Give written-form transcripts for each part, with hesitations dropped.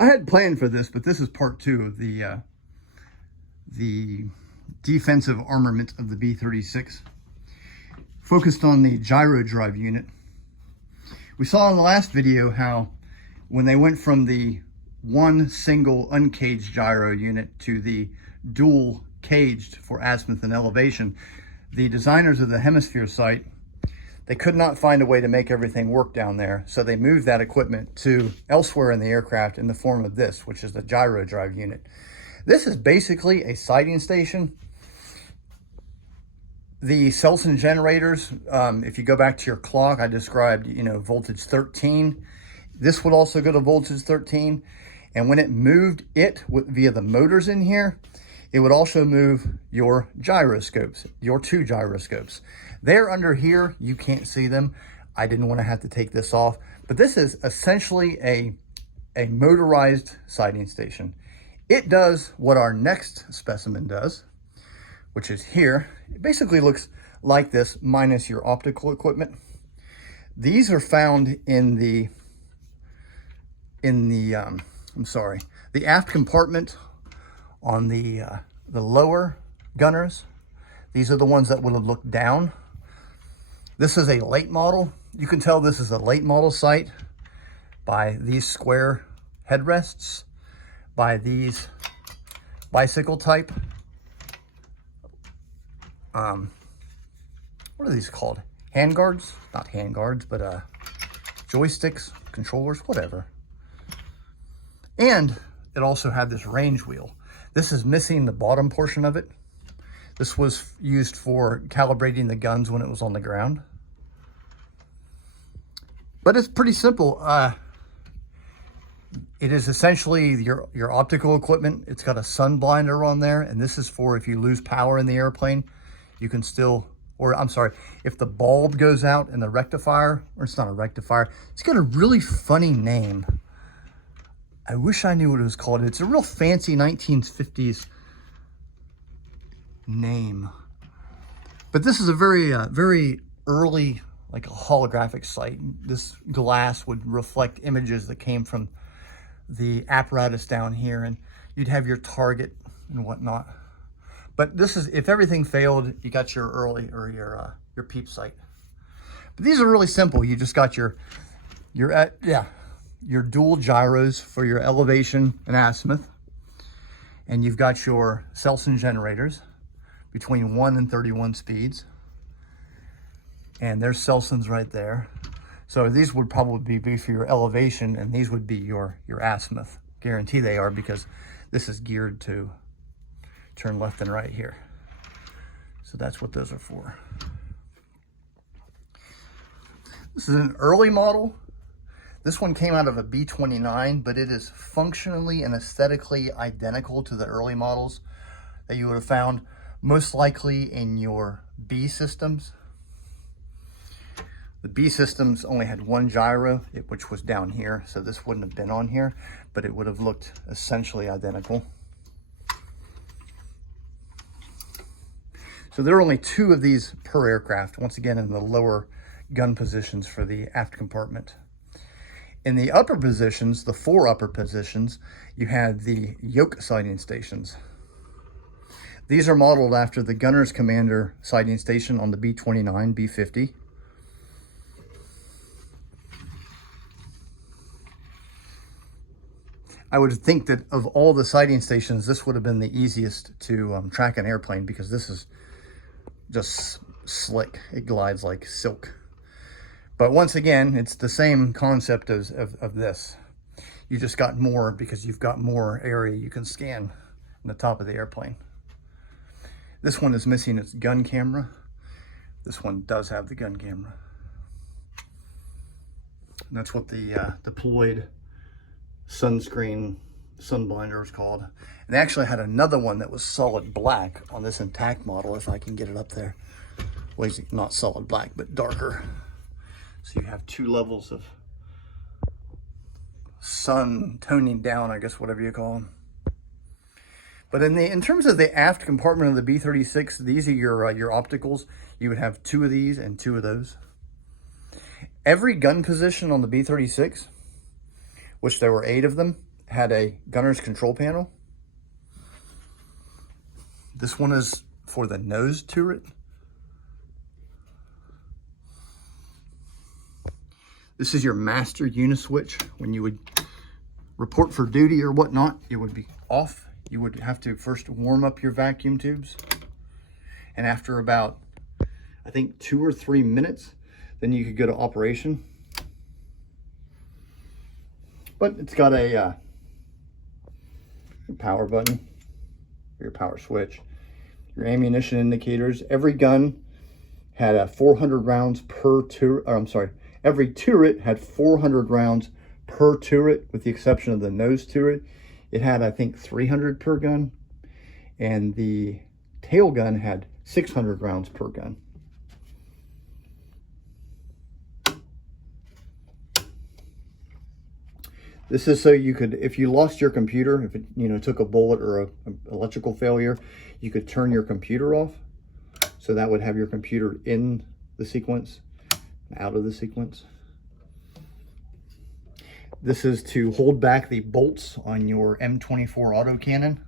I had planned for this, but this is part two of the defensive armament of the B-36, focused on the gyro drive unit. We saw in the last video how when they went from the one single uncaged gyro unit to the dual caged for azimuth and elevation, the designers of the hemisphere site, they could not find a way to make everything work down there. So they moved that equipment to elsewhere in the aircraft in the form of this, which is the gyro drive unit. This is basically a sighting station. The Celson generators, if you go back to your clock, I described, voltage 13. This would also go to voltage 13. And when it moved it via the motors in here, it would also move your gyroscopes, your two gyroscopes. They're under here. You can't see them. I didn't want to have to take this off. But this is essentially a motorized sighting station. It does what our next specimen does, which is here. It basically looks like this, minus your optical equipment. These are found in the aft compartment on the lower gunners. These are the ones that would have looked down. This is a late model. You can tell this is a late model sight by these square headrests, by these bicycle type. What are these called? Handguards? Not handguards, but joysticks, controllers, whatever. And it also had this range wheel. This is missing the bottom portion of it. This was used for calibrating the guns when it was on the ground. But it's pretty simple. It is essentially your optical equipment. It's got a sun blinder on there, and this is for if you lose power in the airplane, you can still, or I'm sorry, if the bulb goes out in the rectifier, or it's not a rectifier, it's got a really funny name. I wish I knew what it was called. It's a real fancy 1950s name. But this is a very early, like a holographic sight. This glass would reflect images that came from the apparatus down here, and you'd have your target and whatnot. But this is, if everything failed, you got your early, or your peep sight. But these are really simple. You just got your dual gyros for your elevation and azimuth. And you've got your Celson generators between 1 and 31 speeds. And there's Celsons right there. So these would probably be for your elevation, and these would be your azimuth. Guarantee they are, because this is geared to turn left and right here. So that's what those are for. This is an early model. This one came out of a B-29, but it is functionally and aesthetically identical to the early models that you would have found most likely in your B systems. The B systems only had one gyro, which was down here, so this wouldn't have been on here, but it would have looked essentially identical. So there are only 2 of these per aircraft, once again in the lower gun positions for the aft compartment. In the upper positions, the 4 upper positions, you had the Yoke sighting stations. These are modeled after the Gunner's Commander sighting station on the B-29, B-50. I would think that of all the sighting stations, this would have been the easiest to track an airplane, because this is just slick. It glides like silk. But once again, it's the same concept of this. You just got more because you've got more area you can scan in the top of the airplane. This one is missing its gun camera. This one does have the gun camera. And that's what the deployed sunscreen sun blinder is called. And they actually had another one that was solid black on this intact model, if I can get it up there. Well, it's not solid black, but darker. So you have 2 levels of sun toning down, I guess, whatever you call them. But in terms of the aft compartment of the B-36, these are your opticals. You would have 2 of these and 2 of those. Every gun position on the B-36, which there were 8 of them, had a gunner's control panel. This one is for the nose turret. This is your master uniswitch. When you would report for duty or whatnot, it would be off. You would have to first warm up your vacuum tubes. And after about, I think 2 or 3 minutes, then you could go to operation. But it's got a power button, your power switch, your ammunition indicators. Every gun had a 400 rounds per turret, or I'm sorry, every turret had 400 rounds per turret, with the exception of the nose turret. It had, I think, 300 per gun, and the tail gun had 600 rounds per gun. This is so you could, if you lost your computer, if it, you know, took a bullet or a electrical failure, you could turn your computer off. So that would have your computer in the sequence, out of the sequence. This is to hold back the bolts on your M24 autocannon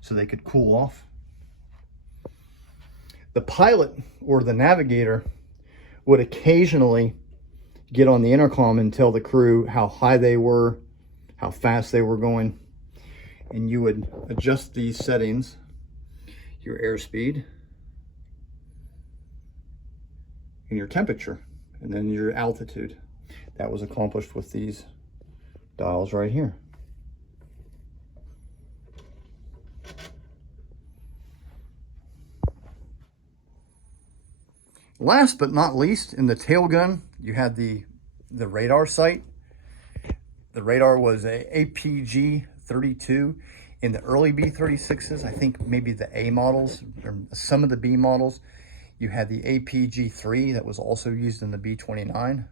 so they could cool off. The pilot or the navigator would occasionally get on the intercom and tell the crew how high they were, how fast they were going, and you would adjust these settings, your airspeed, and your temperature, and then your altitude. That was accomplished with these dials right here. Last but not least, in the tail gun, you had the radar sight. The radar was a APG-32. In the early B-36s, I think maybe the A models, or some of the B models, you had the APG-3 that was also used in the B-29.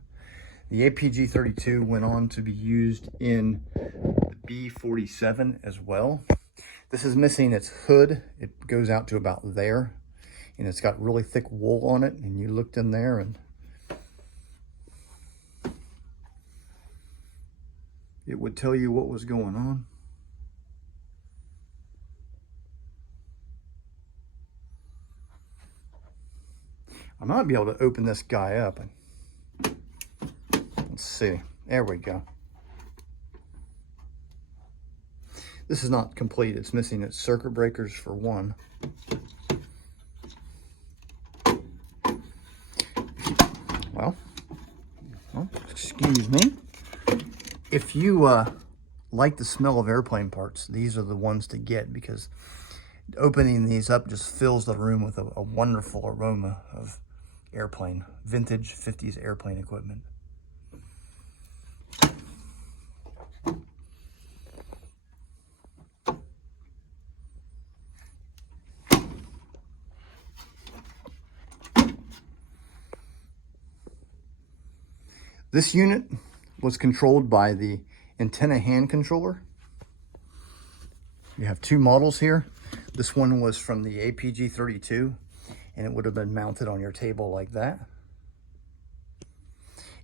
The APG-32 went on to be used in the B-47 as well. This is missing its hood. It goes out to about there, and it's got really thick wool on it, and you looked in there and it would tell you what was going on. I might be able to open this guy up. Let's see. There we go. This is not complete. It's missing its circuit breakers for one. Well, excuse me. If you like the smell of airplane parts, these are the ones to get, because opening these up just fills the room with a wonderful aroma of airplane, vintage 50s airplane equipment. This unit was controlled by the antenna hand controller. You have two models here. This one was from the APG-32, and it would have been mounted on your table like that.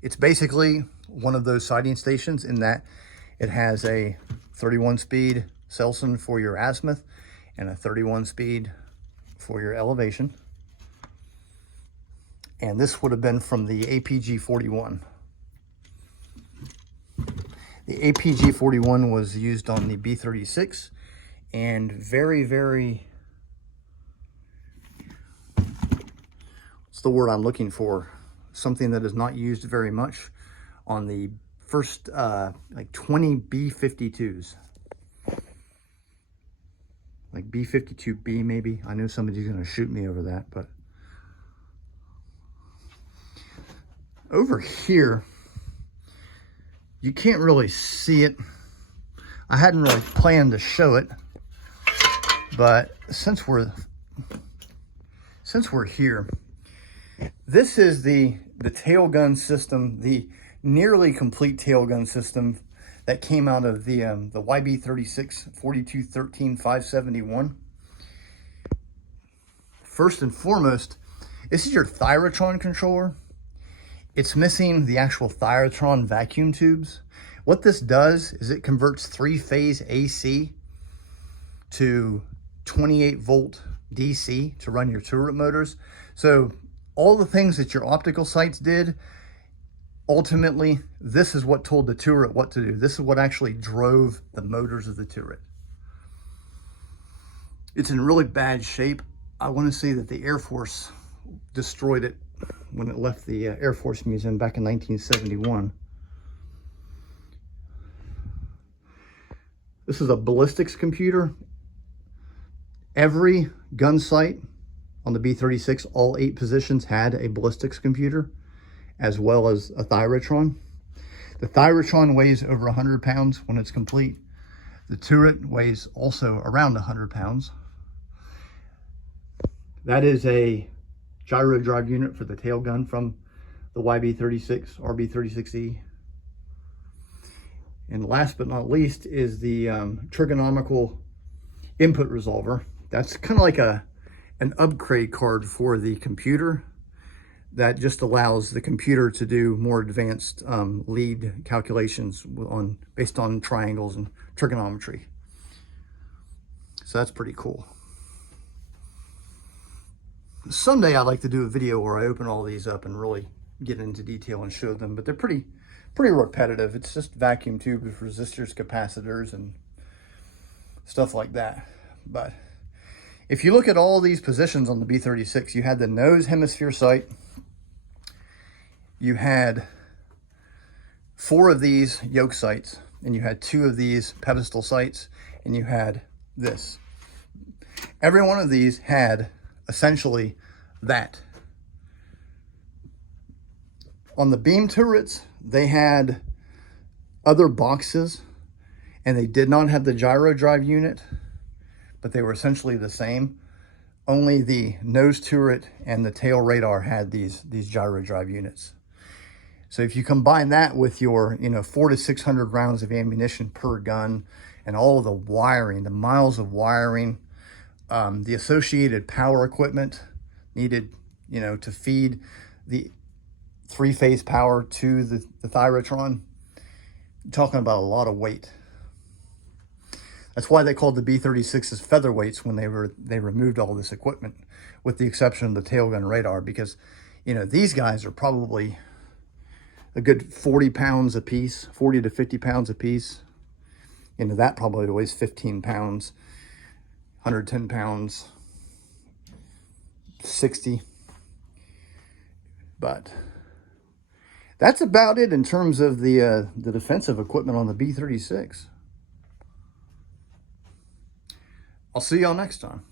It's basically one of those sighting stations in that it has a 31 speed Selson for your azimuth and a 31 speed for your elevation. And this would have been from the APG-41. The APG-41 was used on the B-36, and very, what's the word I'm looking for? Something that is not used very much on the first like 20 B-52s. Like B-52B maybe. I know somebody's gonna shoot me over that, but over here, you can't really see it. I hadn't really planned to show it, but since we're here, this is the tail gun system, the nearly complete tail gun system that came out of the YB-36 4213-571. First and foremost, this is your Thyrotron controller. It's missing the actual Thyrotron vacuum tubes, What this does is it converts 3-phase AC to 28 volt DC to run your turret motors. So all the things that your optical sights did, ultimately, this is what told the turret what to do. This is what actually drove the motors of the turret. It's in really bad shape. I want to say that the Air Force destroyed it when it left the Air Force Museum back in 1971. This is a ballistics computer. Every gun sight on the B-36, all 8 positions had a ballistics computer, as well as a Thyrotron. The Thyrotron weighs over 100 pounds when it's complete. The turret weighs also around 100 pounds. That is a gyro drive unit for the tail gun from the YB-36, RB-36E. And last but not least is the trigonomical input resolver. That's kind of like an upgrade card for the computer that just allows the computer to do more advanced lead calculations based on triangles and trigonometry. So that's pretty cool. Someday I'd like to do a video where I open all these up and really get into detail and show them, but they're pretty repetitive. It's just vacuum tubes with resistors, capacitors, and stuff like that. But if you look at all these positions on the B-36, you had the nose hemisphere sight. You had 4 of these Yoke sights, and you had 2 of these Pedestal sights, and you had this. Every one of these had essentially that. On the beam turrets, they had other boxes, and they did not have the gyro drive unit, but they were essentially the same. Only the nose turret and the tail radar had these gyro drive units. So if you combine that with your 400 to 600 rounds of ammunition per gun, and all the wiring, the miles of wiring, the associated power equipment needed, to feed the 3-phase power to the Thyrotron, you're talking about a lot of weight. That's why they called the B-36s featherweights when they removed all this equipment, with the exception of the tailgun radar, because these guys are probably a good 40 pounds a piece, 40 to 50 pounds a piece. That probably weighs 15 pounds, 110 pounds, 60. But that's about it in terms of the defensive equipment on the B-36. I'll see y'all next time.